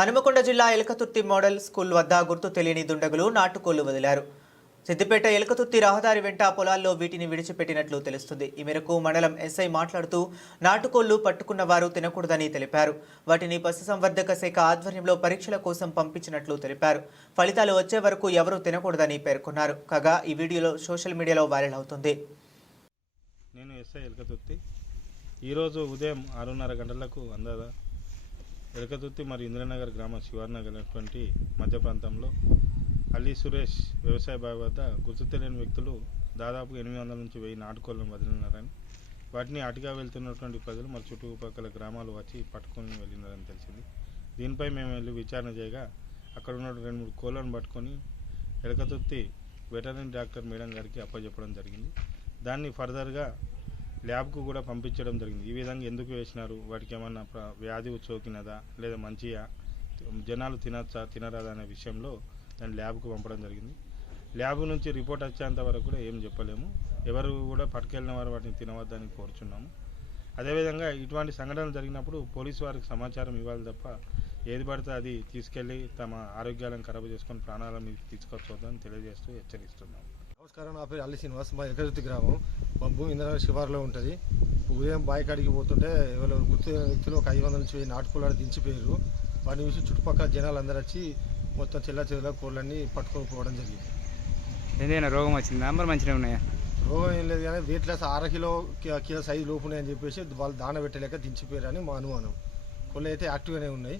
హనుమకొండ జిల్లా Elkathurthy model school వద్ద గుర్తు తెలియని దుండగులు నాటుకోళ్లు వదిలారు. సిద్దిపేట ఎలకతుర్తి రహదారి వెంట పొలాల్లో వీటిని విడిచిపెట్టినట్లు తెలుస్తుంది. ఈ మేరకు మండలం ఎస్ఐ మాట్లాడుతూ నాటుకోళ్లు పట్టుకున్న వారు తినకూడదని తెలిపారు. వాటిని పశుసంవర్ధక శాఖ ఆధ్వర్యంలో పరీక్షల కోసం పంపించినట్లు తెలిపారు. ఫలితాలు వచ్చే వరకు ఎవరూ తినకూడదని పేర్కొన్నారు. కాగా ఈ వీడియోలో సోషల్ మీడియాలో వైరల్ అవుతుంది. నేను ఎస్ఐ ఎలకతుర్తి ఈరోజు ఉదయం 6:30 గంటలకు ఎలకతుర్తి మరియు ఇంద్రనగర్ గ్రామ శివార్నగర్ మధ్య ప్రాంతంలో అల్లి సురేష్ వ్యవసాయ బావి వద్ద గుర్తు తెలియని వ్యక్తులు దాదాపు 800 నుంచి 1000 నాటుకోళ్లను వదిలినారని, వాటిని అటుగా వెళ్తున్నటువంటి ప్రజలు మరి చుట్టుపక్కల గ్రామాలు వచ్చి పట్టుకొని వెళ్ళినారని తెలిసింది. దీనిపై మేము వెళ్ళి విచారణ చేయగా అక్కడ ఉన్న 2-3 కోళ్లను పట్టుకొని ఎలకతుర్తి వెటర్నరీ డాక్టర్ మేడం గారికి అప్పచెప్పడం జరిగింది. దాన్ని ఫర్దర్గా ల్యాబ్కు కూడా పంపించడం జరిగింది. ఈ విధంగా ఎందుకు వేసినారు, వాటికి ఏమన్నా వ్యాధి సోకినదా లేదా మంచిగా జనాలు తినచ్చా తినరాదా అనే విషయంలో దాన్ని ల్యాబ్కు పంపడం జరిగింది. ల్యాబ్ నుంచి రిపోర్ట్ వచ్చేంత వరకు కూడా ఏం చెప్పలేము. ఎవరు కూడా పట్టుకెళ్ళిన వారు వాటిని తినవద్దని కోరుచున్నాము. అదేవిధంగా ఇటువంటి సంఘటనలు జరిగినప్పుడు పోలీసు వారికి సమాచారం ఇవ్వాలి తప్ప ఏది పడితే అది తీసుకెళ్లి తమ ఆరోగ్యాలను ఖరాబు చేసుకొని ప్రాణాల మీద తీసుకొచ్చొద్దని తెలియజేస్తూ హెచ్చరిస్తున్నాము. నమస్కారం, నా పేరు అల్లి శ్రీనివాస్. మా ఎలకతుర్తి గ్రామం. మా భూమి ఇంద్రనగర్ శివారులో ఉంటుంది. ఉదయం బావి కాడికి పోతుంటే ఎవరు గుర్తు వ్యక్తులు ఒక 500 నుంచి 1000 నాటుకోళ్ళని దించిపోయారు. వాటిని చూసి చుట్టుపక్కల జనాలు అందరూ వచ్చి మొత్తం చెల్ల కోళ్ళన్నీ పట్టుకొని పోవడం జరిగింది. ఏదైనా రోగం వచ్చింది, నంబర్ మంచిగా ఉన్నాయా? రోగం ఏం లేదు, కానీ వెయిట్ లెస్ 6 కిలో సైజు లోపు ఉన్నాయని చెప్పేసి వాళ్ళు దాన పెట్టలేక దించిపోయారని మా అనుమానం. కోళ్ళు అయితే యాక్టివ్గానే ఉన్నాయి.